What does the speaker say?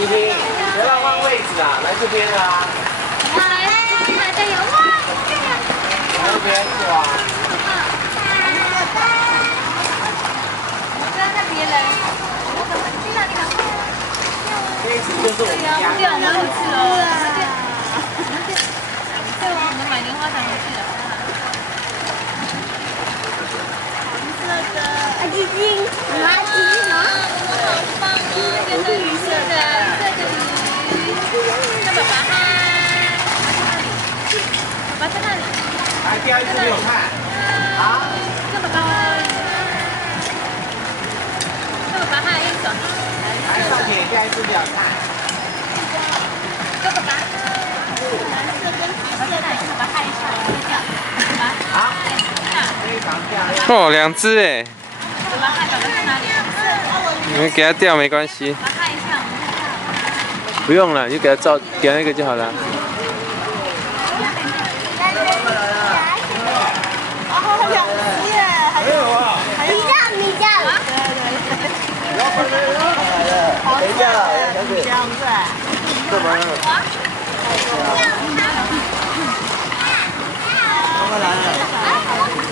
一平，不要换位置啊，来这边啊。来，加油！哇，来这边是吧？在那边嘞。去哪里玩？这一次就是我们家。对啊，我们回去了。对，我们买莲花糖回去了。黄色的，啊，鸡鸡，啊，鸡鸡吗？好棒哦！那个是绿色的，绿色的鱼。那爸爸嗨，爸爸在那里。来，第一次给我看。好。跟爸爸嗨。跟爸爸嗨，用手。来，少姐，第一次给我看。跟爸爸。蓝色跟橘色的，跟爸爸嗨一下，这样。好。非常漂亮。哦，2只哎。爸爸嗨，爸爸在哪里？你们给它掉没关系。爸爸嗨一下。不用了，你就给它照，给它那个就好了。哦，2只耶！还有啊，米酱。等一下，小姐。干嘛？妈妈来了。